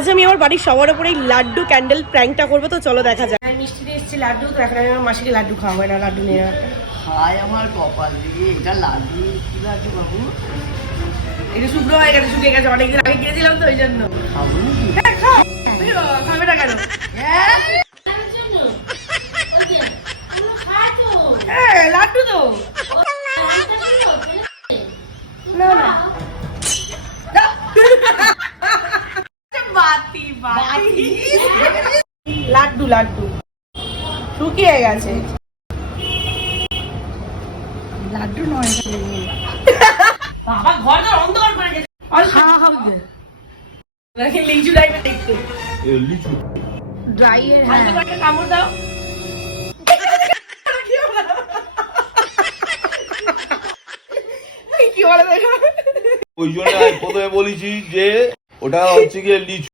আজ আমি আমার বাড়ির সবার উপরে এই লাড্ডু ক্যান্ডেল প্র্যাঙ্কটা করবো, তো চলো দেখা যায়। মিষ্টি দিয়ে এসেছি লাড্ডু, তো এখন আমি আমার মাসিকে লাড্ডু খাওয়াবো। না লাড্ডু নিয়ে হায় আমার কপাল দিয়ে, এটা লাড্ডু কি লাড্ডু বাবু? এটা শুকনো হয়ে গেছে, শুকিয়ে গেছে, অনেকদিন আগে গিয়েছিলাম তো ওই জন্য। খাবো নাকি? খাবে না কেন? হ্যাঁ লাড্ডু তো না না বাতি বাতি লাড্ডু লাড্ডু শুকিয়ে গেছে। লাড্ডু নয়, বাবা ঘর তো অন্ধকার করে গেছে। খাওয়া হবে লিচু টাইপের দেখতে, লিচু ড্রাই এর। হালকা করে একটা কামড় দাও। কি বলে দেখো, ওই জন্য আমি প্রথমে বলেছি যে ওটা হচ্ছে গিয়ে লিচু।